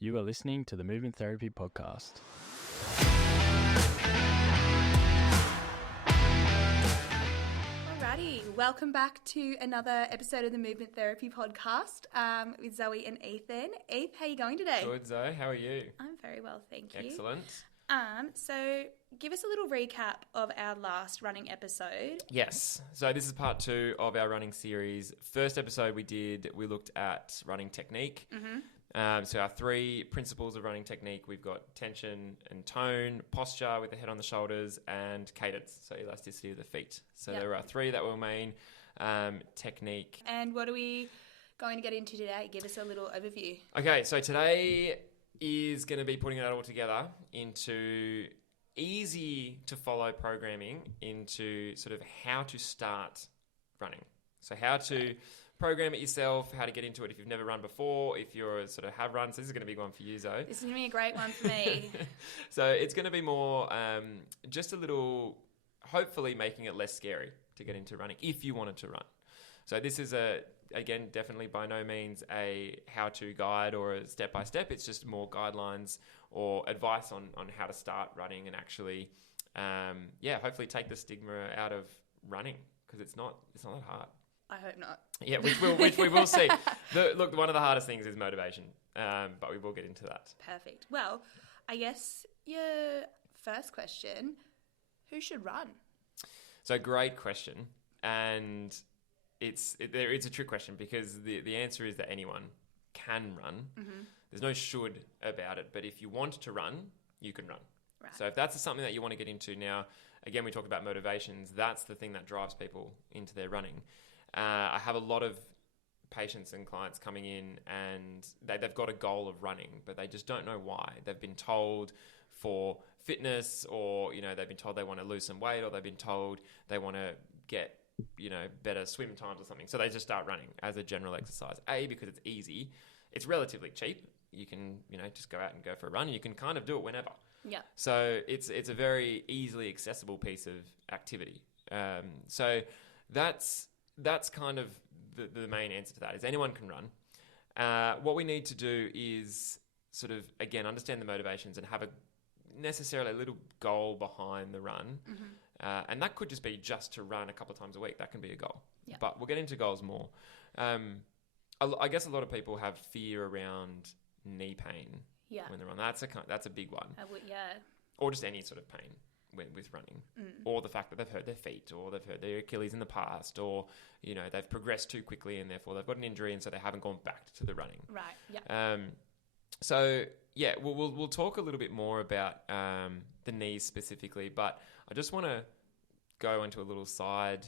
You are listening to the Movement Therapy Podcast. Alrighty, welcome back to another episode of the Movement Therapy Podcast with Zoe and Ethan. Eve, how are you going today? Good, Zoe. How are you? I'm very well, thank you. Excellent. So give us a little recap of our last running episode. Yes. So this is part 2 of our running series. First episode we looked at running technique. So our 3 principles of running technique, we've got tension and tone, posture with the head on the shoulders, and cadence, so elasticity of the feet. So there are 3 that were main technique. And what are we going to get into today? Give us a little overview. Okay, so today is going to be putting it all together into easy to follow programming into sort of how to start running. So how to program it yourself, how to get into it if you've never run before, if you're sort of have run. So this is going to be one for you, Zoe. This is going to be a great one for me. So it's going to be more just a little, hopefully making it less scary to get into running if you wanted to run. So this is again, definitely by no means a how-to guide or a step-by-step. It's just more guidelines or advice on how to start running and actually, hopefully take the stigma out of running, because it's not that hard. I hope not. Yeah, which we will see. Look, one of the hardest things is motivation, but we will get into that. Perfect. Well, I guess your first question, who should run? So great question. And it's a trick question, because the answer is that anyone can run. Mm-hmm. There's no should about it, but if you want to run, you can run. Right. So if that's something that you want to get into now, again, we talked about motivations. That's the thing that drives people into their running. I have a lot of patients and clients coming in and they've got a goal of running, but they just don't know why. They've been told for fitness, or, they've been told they want to lose some weight, or they've been told they want to get, better swim times or something. So they just start running as a general exercise. Because it's easy. It's relatively cheap. You can, just go out and go for a run. You can kind of do it whenever. Yeah. So it's a very easily accessible piece of activity. So that's kind of the main answer to that, is anyone can run. What we need to do is sort of, again, understand the motivations and have a little goal behind the run. Mm-hmm. And that could just be just to run a couple of times a week. That can be a goal. Yeah. But we'll get into goals more. I guess a lot of people have fear around knee pain when they run. That's a big one. Or just any sort of pain with running, or the fact that they've hurt their feet, or they've hurt their Achilles in the past, or they've progressed too quickly and therefore they've got an injury and so they haven't gone back to the running. Right. Yeah. We'll talk a little bit more about the knees specifically, but I just want to go into a little side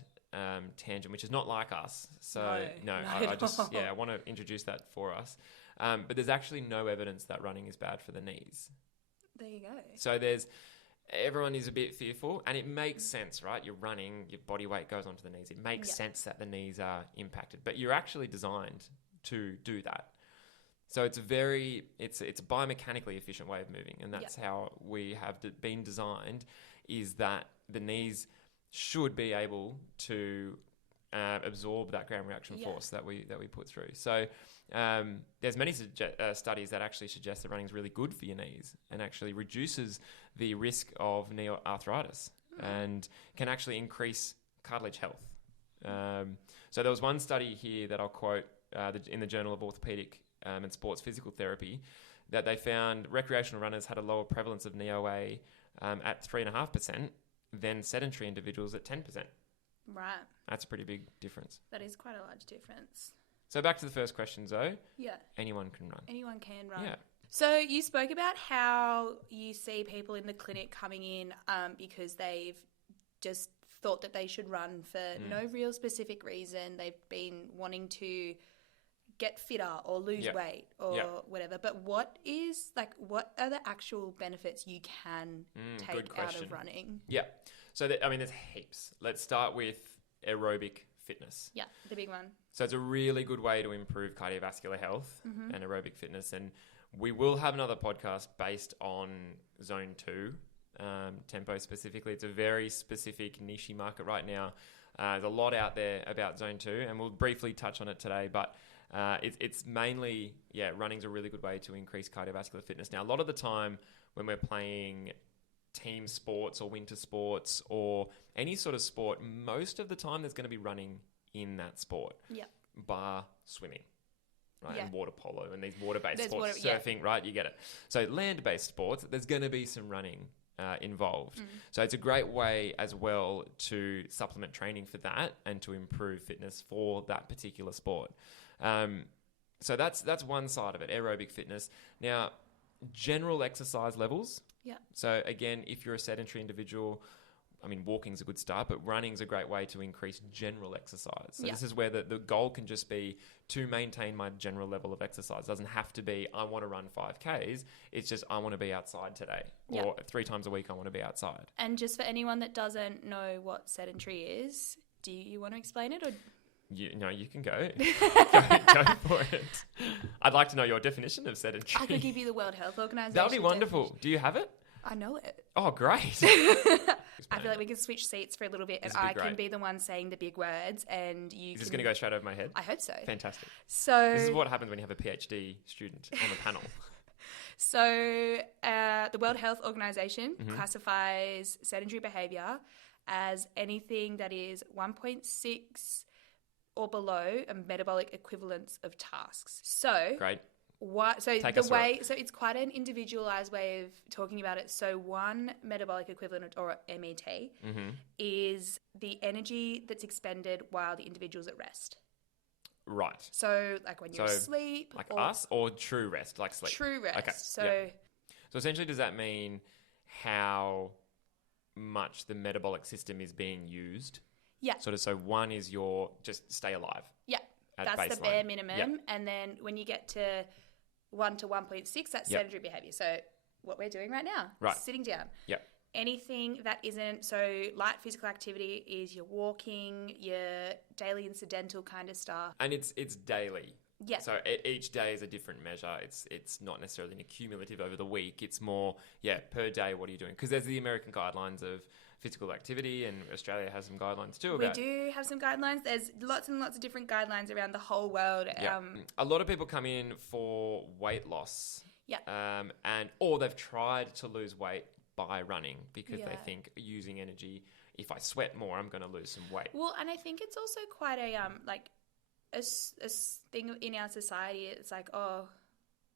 tangent, which is not like us. So I want to introduce that for us. But there's actually no evidence that running is bad for the knees. There you go. So everyone is a bit fearful, and it makes sense, right? You're running, your body weight goes onto the knees. It makes sense that the knees are impacted, but you're actually designed to do that. So it's a biomechanically efficient way of moving, and that's how we have been designed, is that the knees should be able to absorb that ground reaction force that we put through. So there's many studies that actually suggest that running is really good for your knees and actually reduces the risk of knee arthritis and can actually increase cartilage health. So there was one study here that I'll quote in the Journal of Orthopedic and Sports Physical Therapy, that they found recreational runners had a lower prevalence of knee OA at 3.5% than sedentary individuals at 10%. Right. That's a pretty big difference. That is quite a large difference. So back to the first question, Zoe. Yeah. Anyone can run. Anyone can run. Yeah. So you spoke about how you see people in the clinic coming in because they've just thought that they should run for no real specific reason. They've been wanting to get fitter or lose weight or whatever. But what are the actual benefits you can take out of running? Yeah. So, there's heaps. Let's start with aerobic fitness. Yeah, the big one. So it's a really good way to improve cardiovascular health and aerobic fitness. And we will have another podcast based on Zone 2, tempo specifically. It's a very specific niche market right now. There's a lot out there about Zone 2, and we'll briefly touch on it today. But It's mainly, running's a really good way to increase cardiovascular fitness. Now, a lot of the time when we're playing team sports or winter sports or any sort of sport, most of the time there's going to be running in that sport. Yeah. Bar swimming, right? Yeah. And water polo and these water-based There's sports, water- surfing, right? You get it. So land-based sports, there's going to be some running involved. So it's a great way as well to supplement training for that and to improve fitness for that particular sport. So that's one side of it, aerobic fitness. Now, general exercise levels. Yeah. So again, if you're a sedentary individual, I mean, walking's a good start, but running's a great way to increase general exercise. So this is where the goal can just be to maintain my general level of exercise. It doesn't have to be, I want to run 5Ks. It's just, I want to be outside today. Or 3 times a week, I want to be outside. And just for anyone that doesn't know what sedentary is, do you want to explain it? Or You can go. go for it. I'd like to know your definition of sedentary. I could give you the World Health Organization. That would be wonderful. definition. Do you have it? I know it. Oh, great. I feel like we can switch seats for a little bit, and This would be I can great. be the one saying the big words, and you. You're just going to go straight over my head? I hope so. Fantastic. So This is what happens when you have a PhD student on the panel. So the World Health Organization Mm-hmm. classifies sedentary behavior as anything that is 1.6 or below a metabolic equivalence of tasks. So Great. So Take us through so it's quite an individualized way of talking about it. So one metabolic equivalent, or MET, is the energy that's expended while the individual's at rest. Right. So like when you're So, asleep, Like or us or true rest, like sleep? true rest. Okay. So Yeah. So essentially, does that mean how much the metabolic system is being used? yeah, So one is your just stay alive. yeah, at that's the baseline. bare minimum. Yep. And then when you get to 1 to 1.6, that's Yep. sedentary behavior. So what we're doing right now, Right. sitting down. Yep. Anything that isn't, so light physical activity is your walking, your daily incidental kind of stuff. And it's daily. Yeah. So each day is a different measure. It's not necessarily an accumulative over the week. It's more, per day, what are you doing? Because there's the American guidelines of physical activity, and Australia has some guidelines too We about do have some guidelines. There's lots and lots of different guidelines around the whole world. Yeah. A lot of people come in for weight loss. Yeah. Or they've tried to lose weight by running because they Yeah. think using energy, if I sweat more, I'm going to lose some weight. Well, and I think it's also quite a thing in our society. It's like, oh,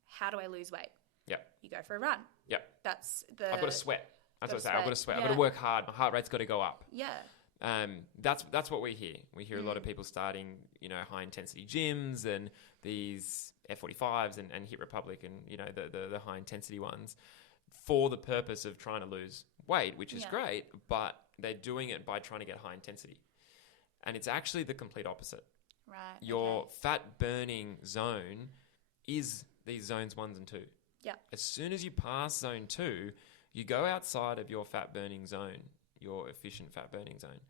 how do I lose weight? Yeah. You go for a run. Yeah. That's the. I've got to sweat. That's what I say. gotta I've got to sweat. sweat, I've got to yeah. work hard. My heart rate's got to go up. Yeah. That's what we hear. We hear a lot of people starting, high intensity gyms and these F45s and Hit Republic and, the high intensity ones for the purpose of trying to lose weight, which is Yeah. great, but they're doing it by trying to get high intensity. And it's actually the complete opposite. Right. Your okay. fat burning zone is these zones 1 and 2. Yeah. As soon as you pass zone 2, you go outside of your fat burning zone, your efficient fat burning zone,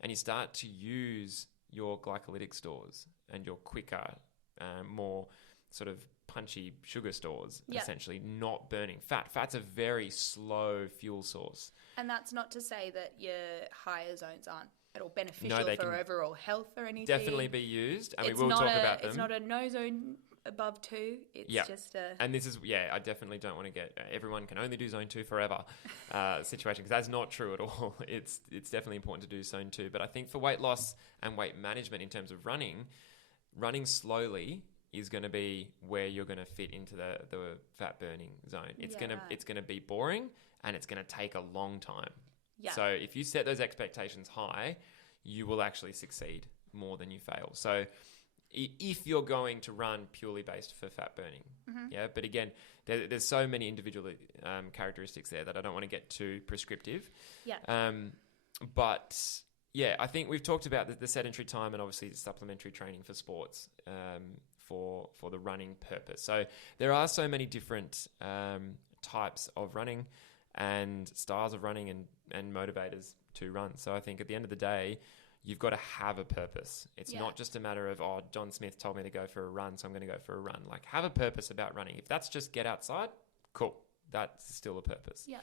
and you start to use your glycolytic stores and your quicker, more sort of punchy sugar stores, Yeah. essentially not burning fat. Fat's a very slow fuel source. And that's not to say that your higher zones aren't at all beneficial they for can overall health or anything. Definitely be used, and It's we will not talk about them. It's not a no zone above 2. It's Yeah. just a. And this is, I definitely don't want to get everyone can only do zone 2 forever situation, because that's not true at all. It's definitely important to do zone 2. But I think for weight loss and weight management in terms of running slowly is going to be where you're going to fit into the fat burning zone. It's Yeah, right. it's going to be boring, and it's going to take a long time. Yeah. So if you set those expectations high, you will actually succeed more than you fail. So if you're going to run purely based for fat burning, but again, there's so many individual characteristics there that I don't want to get too prescriptive. Yeah. But yeah, I think we've talked about the sedentary time and obviously the supplementary training for sports for the running purpose. So there are so many different types of running and styles of running and motivators to run. So I think at the end of the day, you've got to have a purpose. It's not just a matter of, John Smith told me to go for a run, so I'm going to go for a run. Like, have a purpose about running. If that's just get outside, cool. That's still a purpose. Yeah.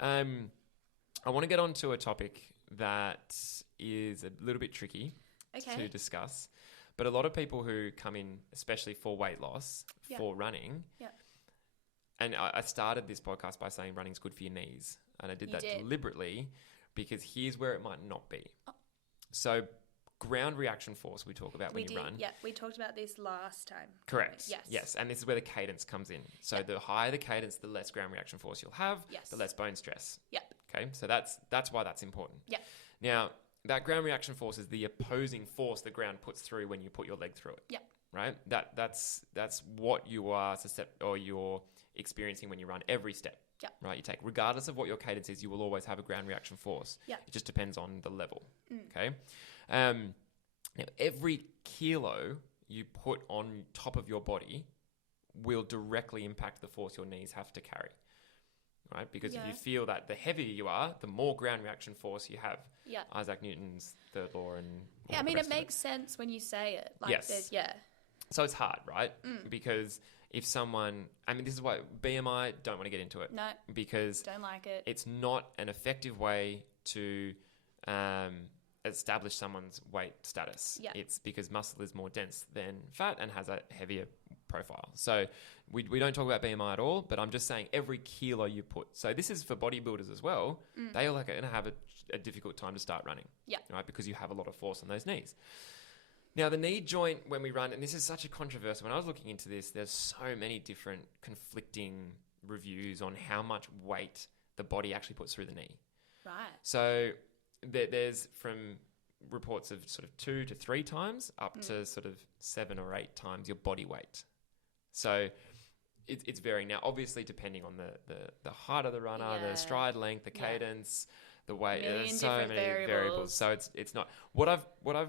I want to get on to a topic that is a little bit tricky Okay. to discuss, But a lot of people who come in, especially for weight loss, for running, and I started this podcast by saying running's good for your knees. And I did that deliberately because here's where it might not be. Oh. So ground reaction force we talk about when you run. Yeah, we talked about this last time. Correct. Yes. And this is where the cadence comes in. So the higher the cadence, the less ground reaction force you'll have, the less bone stress. Yep. Okay, so that's why that's important. Yeah. Now, that ground reaction force is the opposing force the ground puts through when you put your leg through it. Yeah. Right? That's what you are you're experiencing when you run every step. Yeah. Right? You take, regardless of what your cadence is, you will always have a ground reaction force. Yeah. It just depends on the level. Okay. Now, every kilo you put on top of your body will directly impact the force your knees have to carry. Right? Because if you feel that the heavier you are, the more ground reaction force you have. Yeah. Isaac Newton's third law and I mean, it makes sense when you say it. Like yes. So it's hard, right? Because if someone, I mean, this is why BMI, don't want to get into it. No. Because don't like it. It's not an effective way to establish someone's weight status. Yeah. It's because muscle is more dense than fat and has a heavier profile. So we don't talk about BMI at all, but I'm just saying every kilo you put. So this is for bodybuilders as well. They are going to have a difficult time to start running. Yeah. Right? Because you have a lot of force on those knees. Now, the knee joint, when we run, and this is such a controversy, when I was looking into this, there's so many different conflicting reviews on how much weight the body actually puts through the knee. Right. So there's from reports of sort of 2 to 3 times up to sort of 7 or 8 times your body weight. So it's varying. Now, obviously, depending on the height of the runner, the stride length, the cadence, the weight, there's so many variables. So it's not... What I've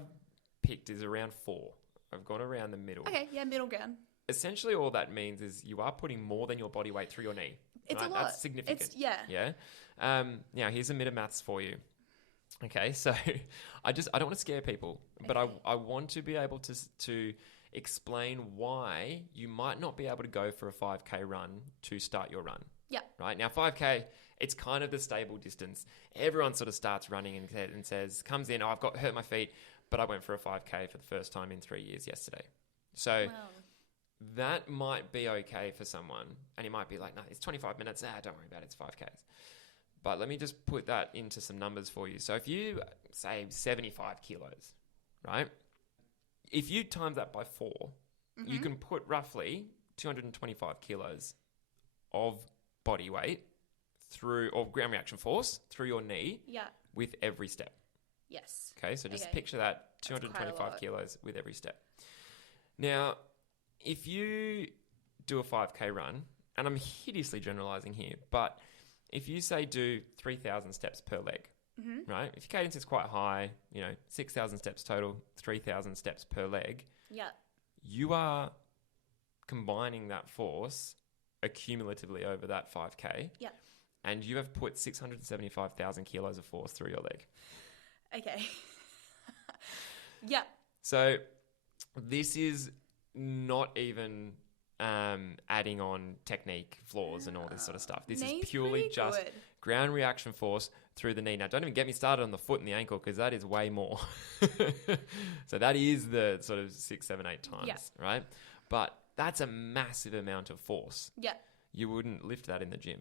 picked is around 4. I've gone around the middle. Okay, middle ground. Essentially, all that means is you are putting more than your body weight through your knee. It's right? a lot. That's significant. Yeah. Now, here's a bit of maths for you. Okay, so I don't want to scare people, but I want to be able to explain why you might not be able to go for a 5K run to start your run. Yeah. Right? Now, 5K, it's kind of the stable distance. Everyone sort of starts running and says, comes in, I've hurt my feet, but I went for a 5K for the first time in 3 years yesterday. So that might be okay for someone. And he might be like, no, it's 25 minutes. Don't worry about it. It's 5Ks. But let me just put that into some numbers for you. So if you say 75 kilos, right? If you times that by 4, you can put roughly 225 kilos of body weight or ground reaction force through your knee with every step. Yes. Okay, so just picture that 225 kilos with every step. Now, if you do a 5K run, and I'm hideously generalizing here, but if you say do 3,000 steps per leg, right? If your cadence is quite high, 6,000 steps total, 3,000 steps per leg, you are combining that force accumulatively over that 5K, and you have put 675,000 kilos of force through your leg. Okay. So this is not even adding on technique flaws and all this sort of stuff. This is purely just ground reaction force through the knee. Now, don't even get me started on the foot and the ankle because that is way more. So that is the sort of 6, 7, 8 times, right? But that's a massive amount of force. Yeah. You wouldn't lift that in the gym,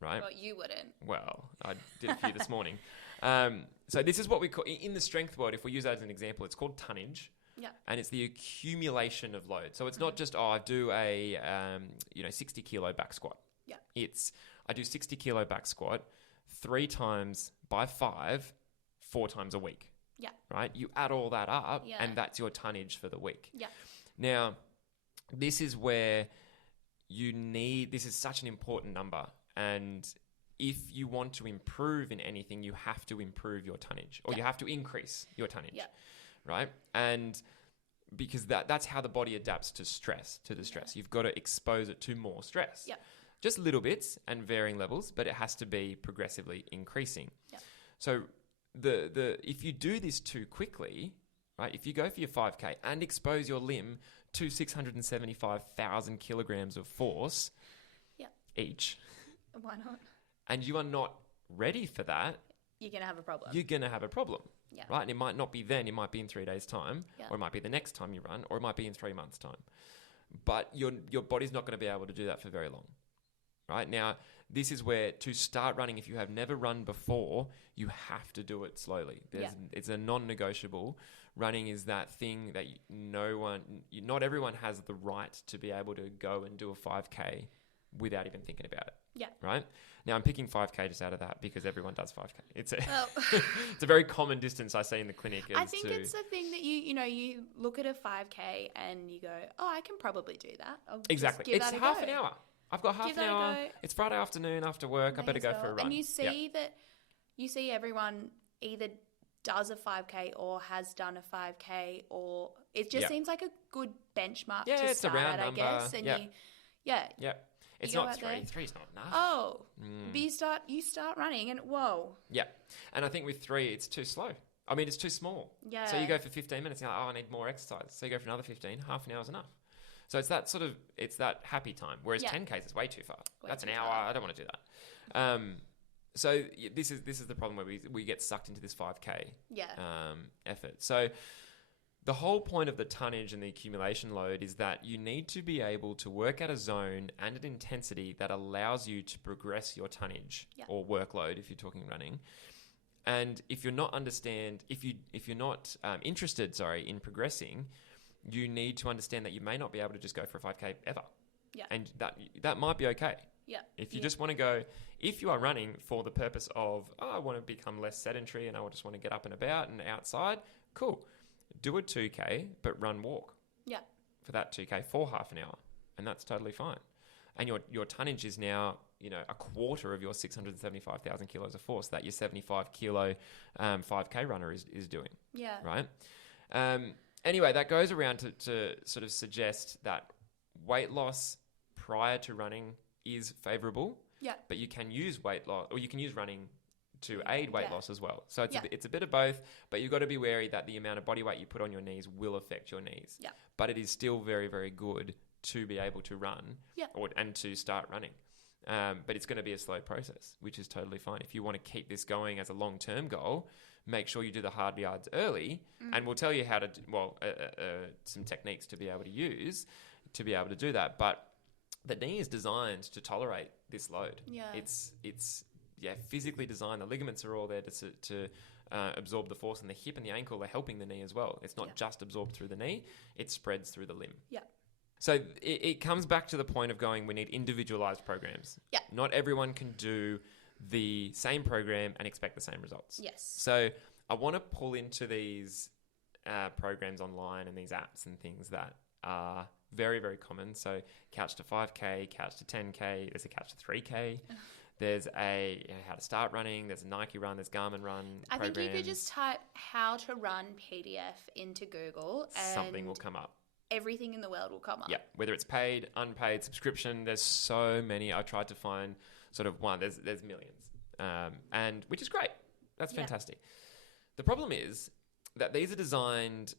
right? Well, you wouldn't. Well, I did a few this morning. So this is what we call, in the strength world, if we use that as an example, it's called tonnage. Yeah. And it's the accumulation of load. So it's not just, I do a 60 kilo back squat. Yeah. It's, I do 60 kilo back squat 3 times by 5, 4 times a week. Yeah. Right? You add all that up and that's your tonnage for the week. Yeah. Now, this is where this is such an important number. And if you want to improve in anything, you have to improve your tonnage or you have to increase your tonnage. Yeah. Right? And because that's how the body adapts to stress, to the stress. You've got to expose it to more stress. Yeah. Just little bits and varying levels, but it has to be progressively increasing. Yeah. So if you do this too quickly, right? If you go for your 5K and expose your limb to 675,000 kilograms of force each. Why not? And you are not ready for that. You're going to have a problem. You're going to have a problem. Yeah. Right? And it might not be then, it might be in 3 days' time, Yeah. or it might be the next time you run, or it might be in 3 months' time. But your body's not going to be able to do that for very long. Right? Now, this is where to start running, if you have never run before, you have to do it slowly. It's a non-negotiable. Running is that thing that not everyone has the right to be able to go and do a 5K without even thinking about it. Yeah. Right? Now, I'm picking 5K just out of that because everyone does 5K. It's Well, it's a very common distance I see in the clinic. I think it's the thing that you look at a 5K and you go, oh, I can probably do that. I'll Exactly. Just give It's that a half go. an hour. I've got half Give an that a hour. go. It's Friday afternoon after work. I May better as go well. for a run. And you see everyone either does a 5K or has done a 5K, or it just seems like a good benchmark to it's a start round at, number. I guess. And Yeah. It's go not out there. 3. 3's not enough. Oh, but you start running and whoa. Yeah. And I think with 3, it's too slow. I mean, it's too small. Yeah. So you go for 15 minutes, you're like, oh, I need more exercise. So you go for another 15, half an hour's enough. So it's that happy time. Whereas 10Ks is way too far. That's an hour. I don't want to do that. So this is the problem where we get sucked into this 5K effort. So the whole point of the tonnage and the accumulation load is that you need to be able to work at a zone and an intensity that allows you to progress your tonnage or workload if you're talking running. And if you're not interested, in progressing, you need to understand that you may not be able to just go for a 5K ever. Yeah. And that might be okay. Yeah. If you just want to go, if you are running for the purpose of, I want to become less sedentary and I just want to get up and about and outside, cool. Do a 2K, but walk. Yeah. For that 2K for half an hour. And that's totally fine. And your tonnage is now, a quarter of your 675,000 kilos of force that your 75 kilo 5K runner is doing. Yeah. Right? Anyway, that goes around to sort of suggest that weight loss prior to running is favorable. Yeah. But you can use weight loss, or you can use running to aid weight loss as well. So it's a bit of both, but you've got to be wary that the amount of body weight you put on your knees will affect your knees. Yeah. But it is still very, very good to be able to run and to start running. But it's going to be a slow process, which is totally fine. If you want to keep this going as a long-term goal, make sure you do the hard yards early, and we'll tell you how to, some techniques to be able to use to be able to do that. But the knee is designed to tolerate this load. Yeah. It's physically designed. The ligaments are all there to absorb the force, and the hip and the ankle are helping the knee as well. It's not just absorbed through the knee, it spreads through the limb. Yeah. So it comes back to the point of going, we need individualized programs. Yeah. Not everyone can do the same program and expect the same results. Yes. So I want to pull into these programs online and these apps and things that are very, very common. So Couch to 5K, Couch to 10K, there's a Couch to 3K. There's a how to start running. There's a Nike Run. There's Garmin Run. I think you could just type how to run PDF into Google and something will come up. Everything in the world will come up. Yeah, whether it's paid, unpaid, subscription. There's so many. I tried to find sort of one. There's millions, and which is great. That's fantastic. The problem is that these are designed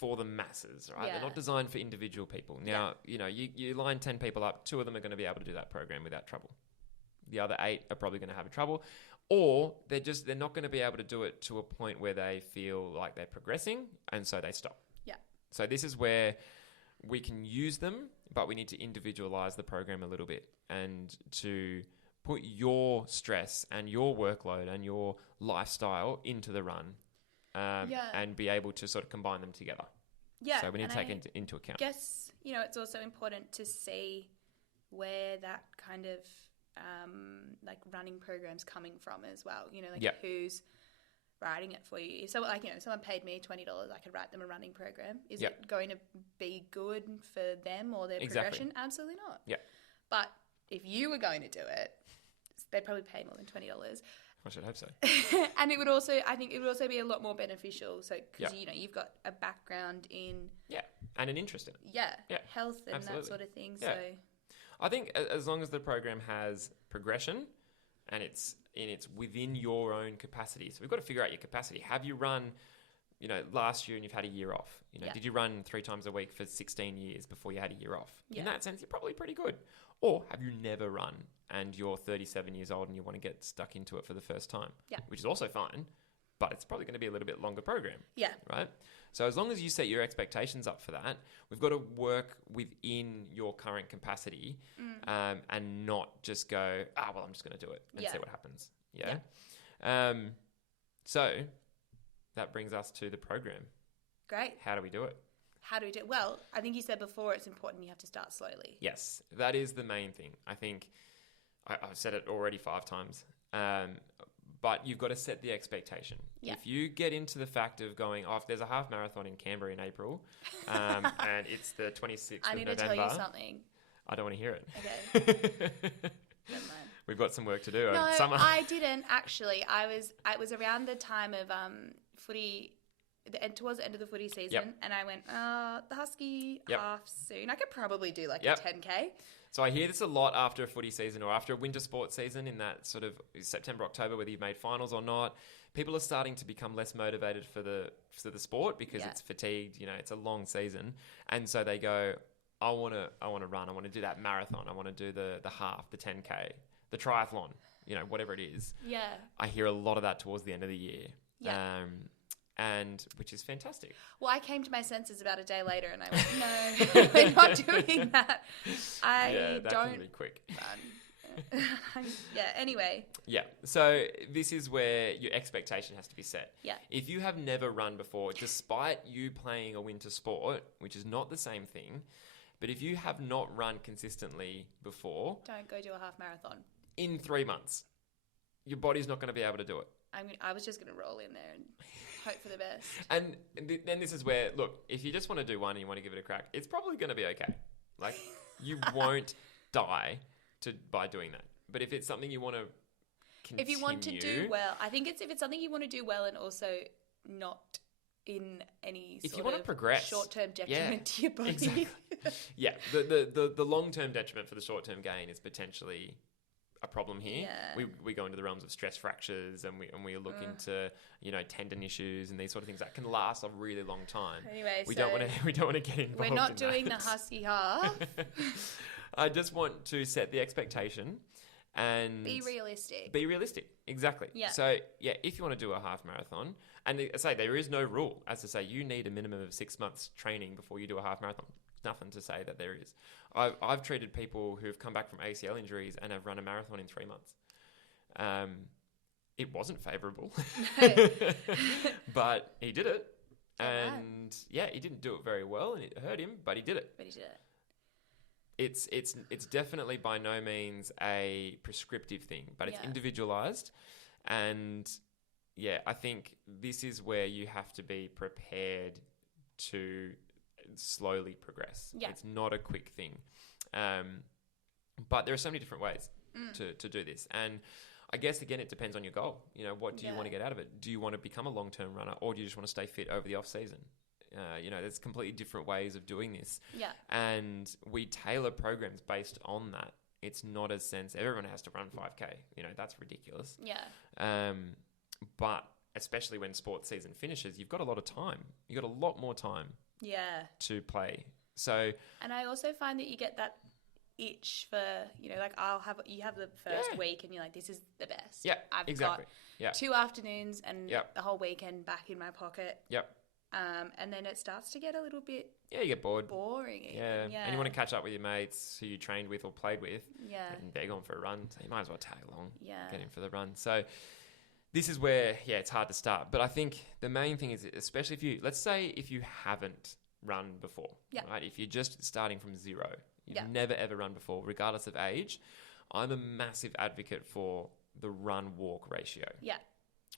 for the masses, right? Yeah. They're not designed for individual people. Now, you line 10 people up, 2 of them are going to be able to do that program without trouble. The other 8 are probably going to have trouble, or they're not going to be able to do it to a point where they feel like they're progressing, and so they stop. Yeah. So this is where we can use them, but we need to individualize the program a little bit and to put your stress and your workload and your lifestyle into the run and be able to sort of combine them together. Yeah. So we need to take into account. I guess, it's also important to see where that kind of running program's coming from as well. Who's writing it for you. If someone paid me $20, I could write them a running program. Is it going to be good for them or their progression? Absolutely not. Yeah. But if you were going to do it, they'd probably pay more than $20. I should hope so. And I think it would also be a lot more beneficial. So, because, you've got a background in... Yeah, and an interest in it. Yeah, health and that sort of thing. Yeah. So, I think as long as the program has progression and it's within your own capacity. So we've got to figure out your capacity. Have you run, last year and you've had a year off? Did you run 3 times a week for 16 years before you had a year off? Yeah. In that sense, you're probably pretty good. Or have you never run and you're 37 years old and you want to get stuck into it for the first time? Yeah. Which is also fine, but it's probably going to be a little bit longer program. Yeah. Right? So as long as you set your expectations up for that, we've got to work within your current capacity and not just go, well, I'm just going to do it and see what happens. Yeah. So that brings us to the program. Great. How do we do it? How do we do it? Well, I think you said before it's important you have to start slowly. Yes, that is the main thing. I think I've said it already 5 times, but you've got to set the expectation. Yeah. If you get into the fact of going, if there's a half marathon in Canberra in April, and it's the 26th I of need November. to tell you something. I don't want to hear it. Okay. Never mind. We've got some work to do. No, I didn't actually. It was around the time of footy, towards the end of the footy season, and I went, the Husky half soon. I could probably do like a 10K. So I hear this a lot after a footy season or after a winter sports season in that sort of September, October, whether you've made finals or not. People are starting to become less motivated for the sport because it's fatigued. You know, it's a long season, and so they go, I want to run. I want to do that marathon. I want to do the half, the 10K, the triathlon. You know, whatever it is. Yeah. I hear a lot of that towards the end of the year. Yeah. And which is fantastic. Well, I came to my senses about a day later, and I went, no, we're not doing that. That can be quick. Anyway. Yeah, so this is where your expectation has to be set. Yeah. If you have never run before, despite you playing a winter sport, which is not the same thing, but if you have not run consistently before... Don't go do a half marathon. In 3 months, your body's not going to be able to do it. I was just going to roll in there and hope for the best. And then this is where, look, if you just want to do one and you want to give it a crack, it's probably going to be okay. Like, you won't die by doing that. But if it's something you want to continue... If you want to do well, I think if it's something you want to do well and also not in any sort of progress, short-term detriment to your body. Exactly. Yeah, the long-term detriment for the short-term gain is potentially... a problem here. Yeah. We go into the realms of stress fractures and we look into tendon issues and these sort of things that can last a really long time. Anyway, we don't want to get involved. We're not doing the Husky half. I just want to set the expectation and be realistic. Be realistic, exactly. Yeah. So if you want to do a half marathon, and I say there is no rule as to say you need a minimum of 6 months training before you do a half marathon. Nothing to say that there is. I've treated people who've come back from ACL injuries and have run a marathon in 3 months. It wasn't favourable, but he did it. And he didn't do it very well and it hurt him, but he did it. It's definitely by no means a prescriptive thing, but it's individualised. And I think this is where you have to be prepared to slowly progress. Yeah. It's not a quick thing. But there are so many different ways to do this. And I guess, again, it depends on your goal. You know, what do you want to get out of it? Do you want to become a long-term runner or do you just want to stay fit over the off-season? There's completely different ways of doing this. Yeah. And we tailor programs based on that. It's not a sense everyone has to run 5K. That's ridiculous. Yeah. But especially when sports season finishes, you've got a lot of time. You've got a lot more time. Yeah. To play. So. And I also find that you get that itch for, you have the first week and you're like, this is the best. Yeah. I've got 2 afternoons and the whole weekend back in my pocket. Yep. And then it starts to get a little bit. Yeah, you get bored. Boring. Yeah. And you want to catch up with your mates who you trained with or played with. Yeah. And they're going for a run. So you might as well tag along. Yeah. Get in for the run. So. This is where, it's hard to start. But I think the main thing is, especially let's say if you haven't run before, right? If you're just starting from zero, you've never ever run before, regardless of age, I'm a massive advocate for the run-walk ratio. Yeah.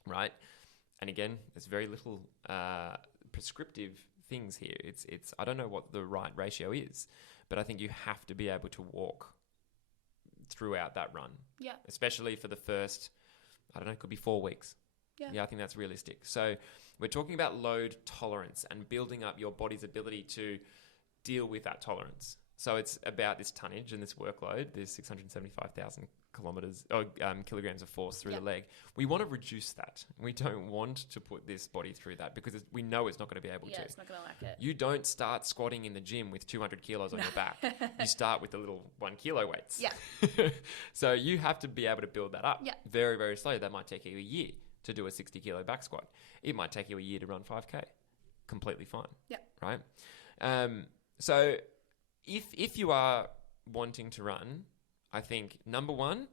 Right? And again, there's very little prescriptive things here. It's I don't know what the right ratio is, but I think you have to be able to walk throughout that run. Yeah. Especially for the first... I don't know, it could be 4 weeks. Yeah, I think that's realistic. So we're talking about load tolerance and building up your body's ability to deal with that tolerance. So it's about this tonnage and this workload, this 675,000 kilograms of force through the leg. We want to reduce that. We don't want to put this body through that because we know it's not going to be able to. Yeah, it's not going to like it. You don't start squatting in the gym with 200 kilos on your back. You start with the little 1 kilo weights. Yeah. So you have to be able to build that up very, very slowly. That might take you a year. to do a 60 kilo back squat. It might take you a year to run 5K. Completely fine. Yeah. Right? So if you are wanting to run, I think number one,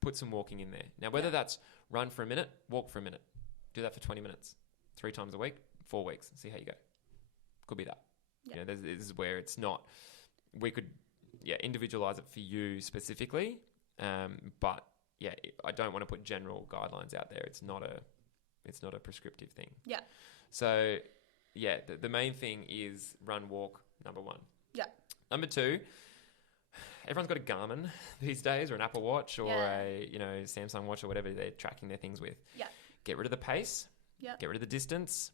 put some walking in there. Now, whether that's run for a minute, walk for a minute. Do that for 20 minutes, 3 times a week, 4 weeks. See how you go. Could be that. Yeah. You know, this is where it's not. We could, individualize it for you specifically. But yeah, I don't want to put general guidelines out there. It's not a prescriptive thing. Yeah. So yeah, the main thing is run, walk. Number one. Yeah. Number two. Everyone's got a Garmin these days, or an Apple Watch, or a Samsung Watch, or whatever they're tracking their things with. Yeah. Get rid of the pace. Yeah. Get rid of the distance.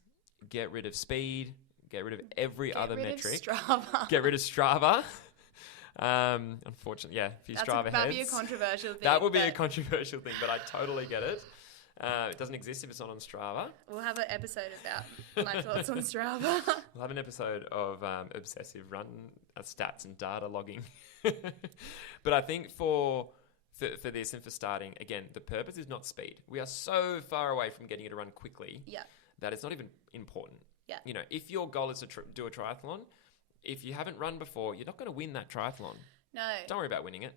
Get rid of speed. Get rid of every other metric. Strava. Get rid of Strava. Unfortunately, if you Strava heads, that'd be a controversial thing. that would be a controversial thing, but I totally get it. It doesn't exist if it's not on Strava. We'll have an episode about my thoughts on Strava. We'll have an episode of obsessive run stats and data logging. But I think for this and for starting, again, the purpose is not speed. We are so far away from getting you to run quickly that it's not even important. Yeah. You know, if your goal is to do a triathlon, if you haven't run before, you're not going to win that triathlon. No. Don't worry about winning it.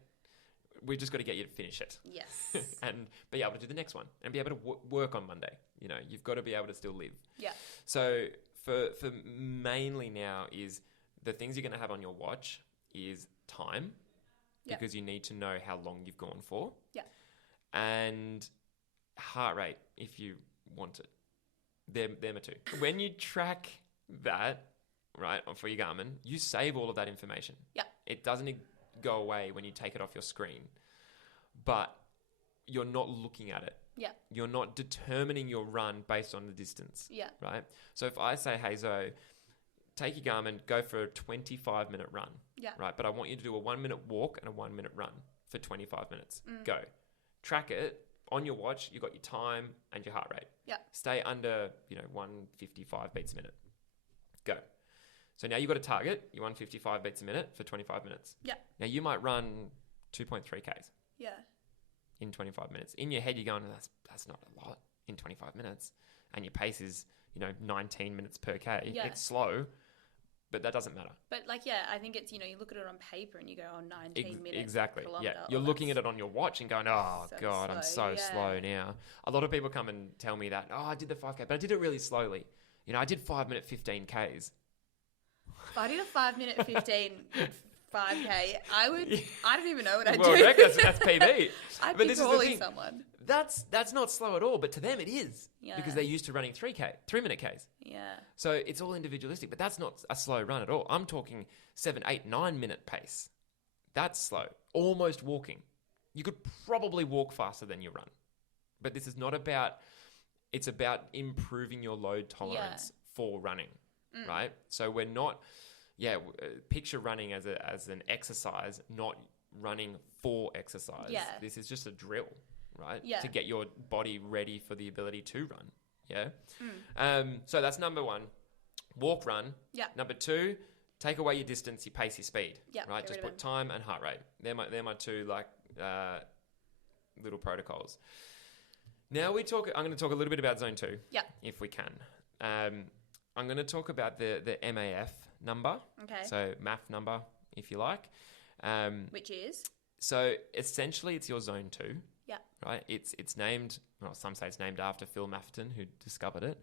We just got to get you to finish it. Yes. And be able to do the next one and be able to work on Monday. You know, you've got to be able to still live. Yeah. So for mainly now is the things you're going to have on your watch is time, because you need to know how long you've gone for. Yeah. And heart rate, if you want it. They're my two. When you track that, right, for your Garmin, you save all of that information. Yeah. It doesn't go away when you take it off your screen, but you're not looking at it. Yeah. You're not determining your run based on the distance. Yeah. Right? So if I say, hey, Zoe, take your Garmin, go for a 25-minute run. Yeah. Right? But I want you to do a 1-minute walk and a 1-minute run for 25 minutes. Go. Track it. On your watch, you've got your time and your heart rate. Yeah. Stay under, 155 beats a minute. Go. So now you've got a target, you're 155 beats a minute for 25 minutes. Yeah. Now you might run 2.3 Ks. Yeah. In 25 minutes. In your head, you're going, that's not a lot in 25 minutes. And your pace is, 19 minutes per K. Yeah. It's slow, but that doesn't matter. But I think it's, you look at it on paper and you go, 19 minutes. Exactly. Kilometre. Yeah. You're looking at it on your watch and going, oh, So God, I'm so slow now. A lot of people come and tell me that, I did the 5K, but I did it really slowly. I did 5-minute 15 Ks. If I did a 5-minute 15 5K, I don't even know what I'd do. Well, that's PB. I'd But be this is the calling thing. someone. That's not slow at all, but to them it is. Yeah. Because they're used to running 3-minute Ks. Yeah. So it's all individualistic, but that's not a slow run at all. I'm talking 7, 8, 9-minute pace. That's slow. Almost walking. You could probably walk faster than you run. But this is not about, it's about improving your load tolerance for running, right? So we're not, picture running as an exercise, not running for exercise. Yeah. This is just a drill, right? Yeah. To get your body ready for the ability to run. Yeah. So that's number one. Walk, run. Yeah. Number two, take away your distance, your pace, your speed. Yeah. Right. Just put time and heart rate. They're my two little protocols. Now I'm going to talk a little bit about zone 2. Yeah. If we can. I'm going to talk about the MAF number. Okay. So MAF number, if you like. Which is? So essentially it's your zone 2. Yeah. Right. It's named, well, some say it's named after Phil Maffeton, who discovered it.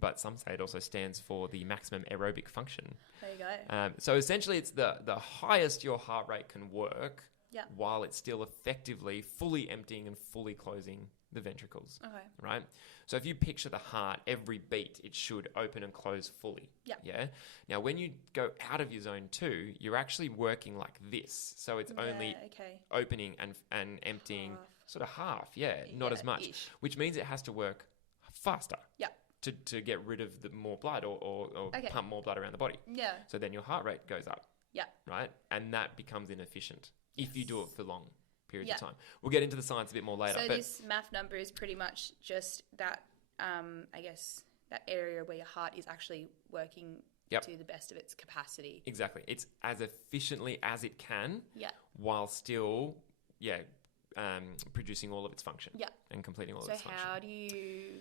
But some say it also stands for the maximum aerobic function. There you go. So essentially it's the highest your heart rate can work while it's still effectively fully emptying and fully closing the ventricles. Okay. Right? So if you picture the heart, every beat, it should open and close fully. Yeah. Yeah. Now, when you go out of your zone 2, you're actually working like this. So it's only opening and emptying sort of half. Yeah. Not as much. Ish. Which means it has to work faster. Yeah. To get rid of the more blood or pump more blood around the body. Yeah. So then your heart rate goes up. Yeah. Right? And that becomes inefficient if you do it for long periods of time. We'll get into the science a bit more later. So but this MAF number is pretty much just that, I guess, that area where your heart is actually working to the best of its capacity. Exactly. It's as efficiently as it can Yeah. while still, producing all of its function. Yeah. And completing all of its function. So how do you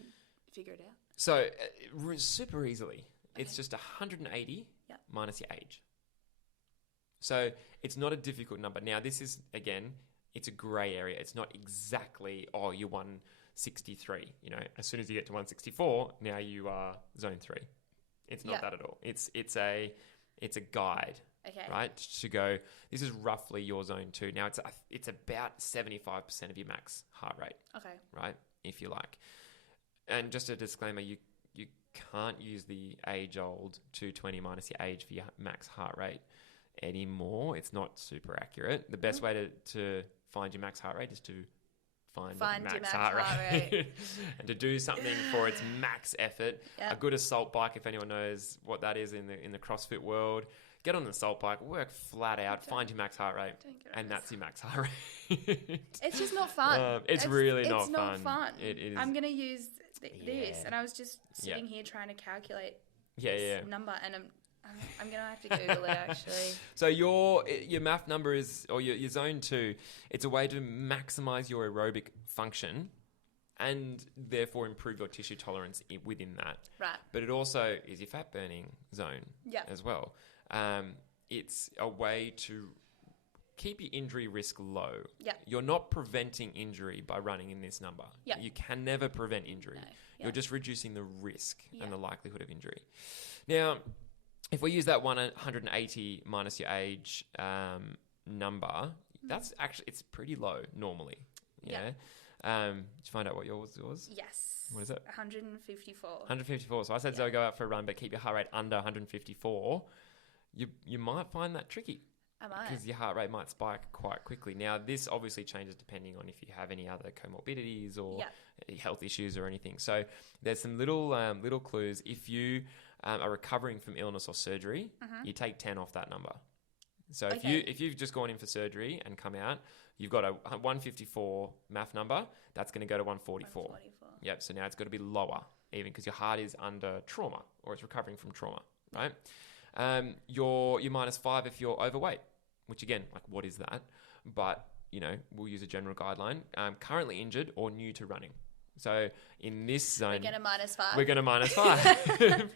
figure it out? So super easily. Okay. It's just 180 Yeah. minus your age. So it's not a difficult number. Now, this is, again, it's a grey area. It's not exactly, you're 163. You know, as soon as you get to 164, now you are zone 3. It's not that at all. It's a guide, Okay. right? To go, this is roughly your zone 2. Now, it's about 75% of your max heart rate, Okay. right? If you like. And just a disclaimer, you can't use the age-old 220 minus your age for your max heart rate anymore. It's not super accurate. The best way to find your max heart rate is to find your max heart rate. And to do something for its max effort. Yep. A good assault bike, if anyone knows what that is in the CrossFit world, get on an assault bike, work flat out, find your max heart rate, and that's your max heart rate. It's just not fun. It's really not It's not fun. fun. It is. I'm going to use this, and I was just sitting Yeah. here trying to calculate Yeah. this number, and I'm going to have to Google it, actually. So your math number is, or your zone 2, it's a way to maximize your aerobic function and therefore improve your tissue tolerance within that. Right. But it also is your fat burning zone Yeah. as well. It's a way to keep your injury risk low. Yeah. You're not preventing injury by running in this number. Yeah. You can never prevent injury. No. Yeah. You're just reducing the risk Yeah. and the likelihood of injury. Now, if we use that 180 minus your age number, that's actually, it's pretty low normally. Yeah. Did you find out what yours was? Yes. What is it? 154. 154. So I said, Zoe, go out for a run, but keep your heart rate under 154. You might find that tricky. Am I? Because your heart rate might spike quite quickly. Now, this obviously changes depending on if you have any other comorbidities or health issues or anything. So there's some little clues. If you are recovering from illness or surgery, you take 10 off that number. So if you've just gone in for surgery and come out, you've got a 154 math number, that's going to go to 144. 144. Yep. So now it's got to be lower, even because your heart is under trauma or it's recovering from trauma, right? You're -5 if you're overweight, which again, like, what is that? But, you know, we'll use a general guideline. Currently injured or new to running. So in this zone, We're going to -5. we're going to -5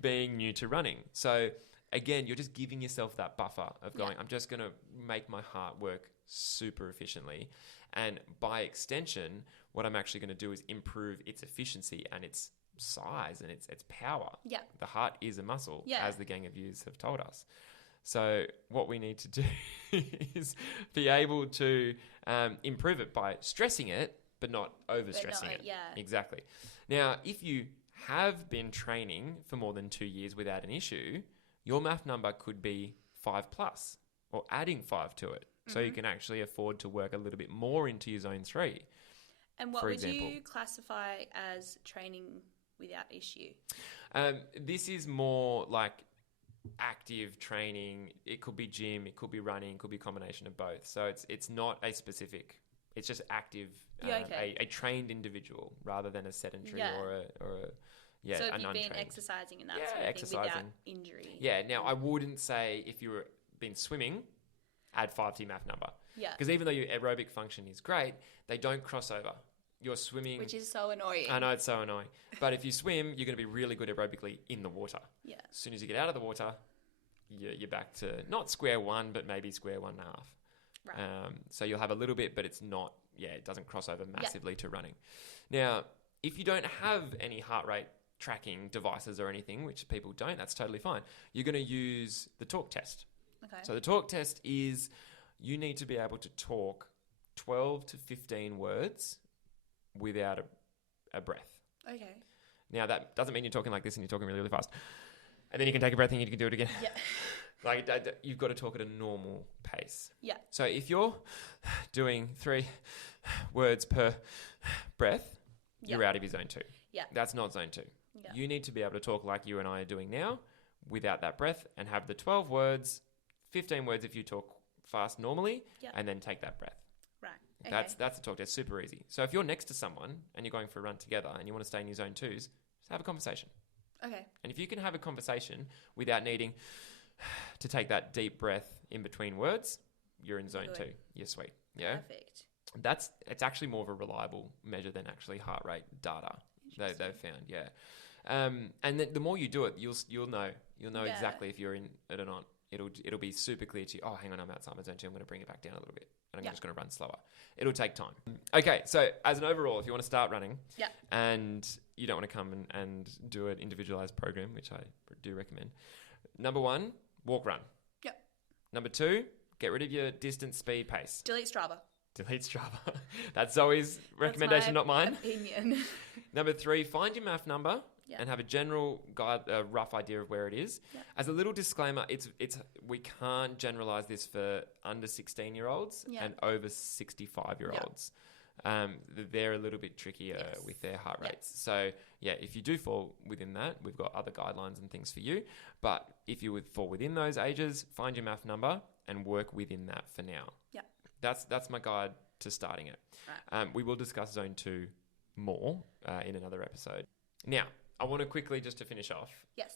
being new to running. So again, you're just giving yourself that buffer of going, I'm just going to make my heart work super efficiently. And by extension, what I'm actually going to do is improve its efficiency and its size and its power. Yeah. The heart is a muscle, Yeah. as the gang of yous have told us. So what we need to do is be able to improve it by stressing it, but not overstressing it. Yeah. Exactly. Now, if you have been training for more than 2 years without an issue, your math number could be 5+ or adding 5 to it. So you can actually afford to work a little bit more into your zone 3. And what for would example. you classify as training without issue? This is more like active training. It could be gym, it could be running, it could be a combination of both. So it's not a specific, it's just active, a trained individual rather than a sedentary or a so an if you've been untrained. exercising and that Yeah, sort of thing without exercising. injury. Yeah, now I wouldn't say if you've been swimming, add 5 to your math number. Yeah. Because even though your aerobic function is great, they don't cross over. You're swimming. Which is so annoying. I know, it's so annoying. But if you swim, you're going to be really good aerobically in the water. Yeah. As soon as you get out of the water, you're back to not square one, but maybe square 1.5. Right. So you'll have a little bit, but it's not, it doesn't cross over massively to running. Now, if you don't have any heart rate tracking devices or anything, which people don't, that's totally fine. You're going to use the talk test. Okay. So the talk test is you need to be able to talk 12 to 15 words without a breath. Okay. Now, that doesn't mean you're talking like this and you're talking really, really fast. And then you can take a breath and you can do it again. Yeah. Like, you've got to talk at a normal pace. Yeah. So if you're doing 3 words per breath, you're out of your zone 2. Yeah. That's not zone 2. Yeah. You need to be able to talk like you and I are doing now without that breath and have the 12 words, 15 words if you talk fast normally, and then take that breath. Right. Okay. That's the talk test. Super easy. So if you're next to someone and you're going for a run together and you want to stay in your zone 2s, just have a conversation. Okay. And if you can have a conversation without needing to take that deep breath in between words, you're in zone 2. You're sweet. Yeah. Perfect. it's actually more of a reliable measure than actually heart rate data they've found. Yeah. And then the more you do it, you'll know exactly if you're in it or not. It'll be super clear to you. Oh, hang on, I'm outside zone 2. I'm going to bring it back down a little bit, and I'm just going to run slower. It'll take time. Okay, so as an overall, if you want to start running, and you don't want to come and do an individualized program, which I do recommend. Number 1, walk run. Yep. Number 2, get rid of your distance, speed, pace. Delete Strava. Delete Strava. That's Zoe's recommendation, not mine. Opinion. Number 3, find your MAF number. And have a general rough idea of where it is. Yep. As a little disclaimer, we can't generalize this for under 16-year-olds and over 65-year-olds. They're a little bit trickier with their heart rates. So, if you do fall within that, we've got other guidelines and things for you. But if you would fall within those ages, find your MAF number and work within that for now. Yep. That's my guide to starting it. Right. We will discuss Zone 2 more in another episode. Now, I want to quickly, just to finish off,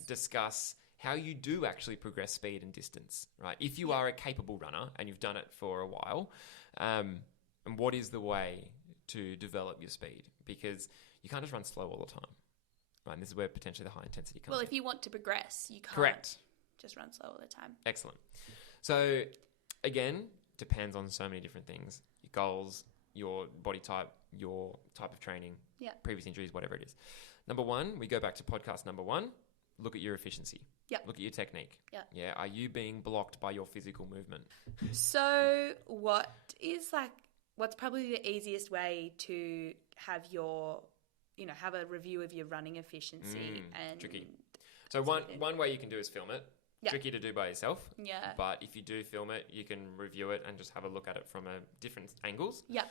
discuss how you do actually progress speed and distance, right? If you are a capable runner and you've done it for a while, and what is the way to develop your speed? Because you can't just run slow all the time, right? And this is where potentially the high intensity comes in. Well, if you want to progress, you can't just run slow all the time. Excellent. So, again, depends on so many different things. Your goals, your body type, your type of training, previous injuries, whatever it is. Number 1, we go back to podcast number 1. Look at your efficiency. Look at your technique. Yeah. Are you being blocked by your physical movement? So what's probably the easiest way to have have a review of your running efficiency? And tricky. So one way you can do is film it. Tricky to do by yourself. Yeah. But if you do film it, you can review it and just have a look at it from different angles. Yeah.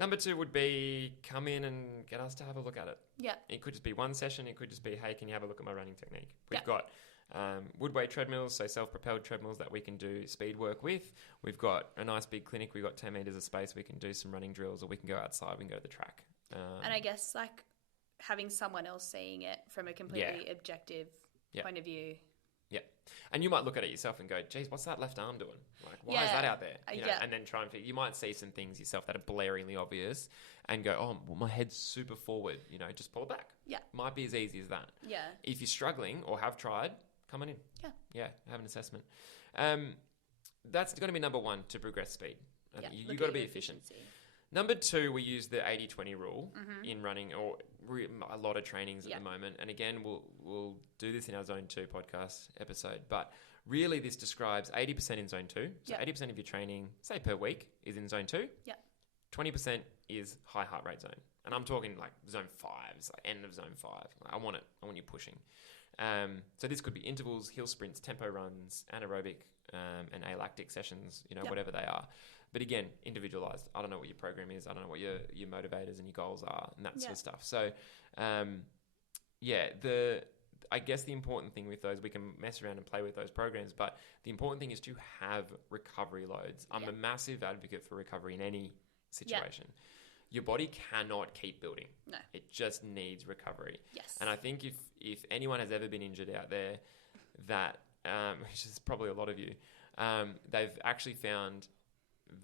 Number 2 would be come in and get us to have a look at it. Yeah. It could just be one session. It could just be, hey, can you have a look at my running technique? We've got wood weight treadmills, so self-propelled treadmills that we can do speed work with. We've got a nice big clinic. We've got 10 meters of space. We can do some running drills, or we can go outside. We can go to the track. And I guess having someone else seeing it from a completely objective point of view. Yeah. And you might look at it yourself and go, geez, what's that left arm doing? Why is that out there? And then try and you might see some things yourself that are blaringly obvious and go, oh, well, my head's super forward. Just pull it back. Yeah. Might be as easy as that. Yeah. If you're struggling or have tried, come on in. Yeah. Yeah. Have an assessment. That's going to be number 1 to progress speed. You've got to be efficient. Number 2, we use the 80-20 rule in running or a lot of trainings at the moment. And again, we'll do this in our Zone 2 podcast episode. But really, this describes 80% in Zone 2. So 80% of your training, say per week, is in Zone 2. Yeah. 20% is high heart rate zone. And I'm talking Zone 5, end of Zone 5. I want you pushing. So this could be intervals, hill sprints, tempo runs, anaerobic, and alactic sessions, whatever they are. But again, individualized. I don't know what your program is. I don't know what your motivators and your goals are and that sort of stuff. So, I guess the important thing with those, we can mess around and play with those programs, but the important thing is to have recovery loads. I'm a massive advocate for recovery in any situation. Your body cannot keep building. No. It just needs recovery. Yes. And I think if anyone has ever been injured out there, that, which is probably a lot of you, they've actually found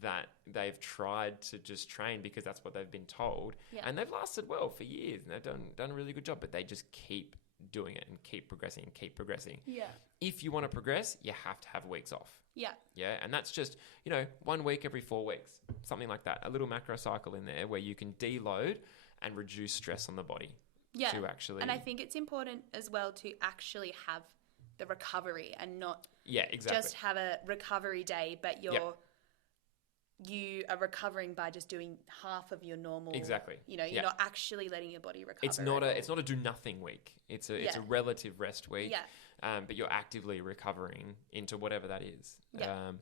that they've tried to just train because that's what they've been told, and they've lasted well for years, and they've done a really good job, but they just keep doing it and keep progressing and keep progressing. Yeah. If you want to progress, you have to have weeks off. Yeah. Yeah, and that's just, 1 week every 4 weeks, something like that. A little macro cycle in there where you can deload and reduce stress on the body. Yeah. To actually... And I think it's important as well to actually have the recovery and not just have a recovery day, but you are recovering by just doing half of your normal. Exactly. You're not actually letting your body recover. It's not a do nothing week. It's a relative rest week. Yeah. But you're actively recovering into whatever that is. Yeah.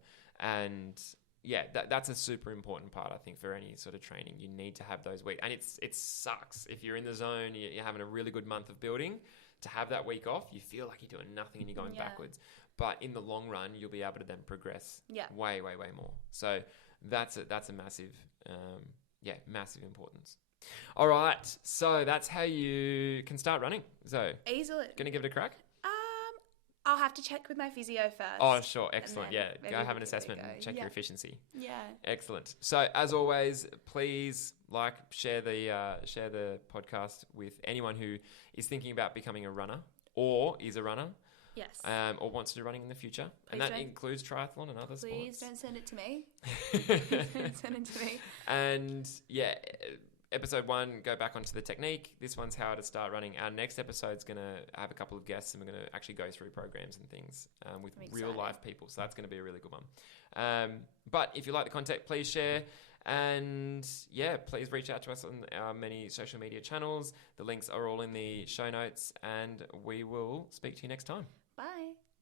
That's a super important part, I think, for any sort of training. You need to have those weeks. And it sucks if you're in the zone, you're having a really good month of building, to have that week off, you feel like you're doing nothing and you're going backwards. But in the long run, you'll be able to then progress way, way, way more. So that's a massive, massive importance. All right. So that's how you can start running. So easily. Going to give it a crack? I'll have to check with my physio first. Oh, sure. Excellent. then Yeah. maybe Go we have an can assessment go. and check your efficiency. Yeah. Excellent. So, as always, please share the podcast with anyone who is thinking about becoming a runner or is a runner. Yes. Or wants to do running in the future. Please And that don't- includes triathlon and other sports. Please don't send it to me. Don't send it to me. And yeah, episode 1, go back onto the technique. This one's how to start running. Our next episode's going to have a couple of guests, and we're going to actually go through programs and things with I'm real excited. life people. So that's going to be a really good one. But if you like the content, please share. And yeah, please reach out to us on our many social media channels. The links are all in the show notes, and we will speak to you next time.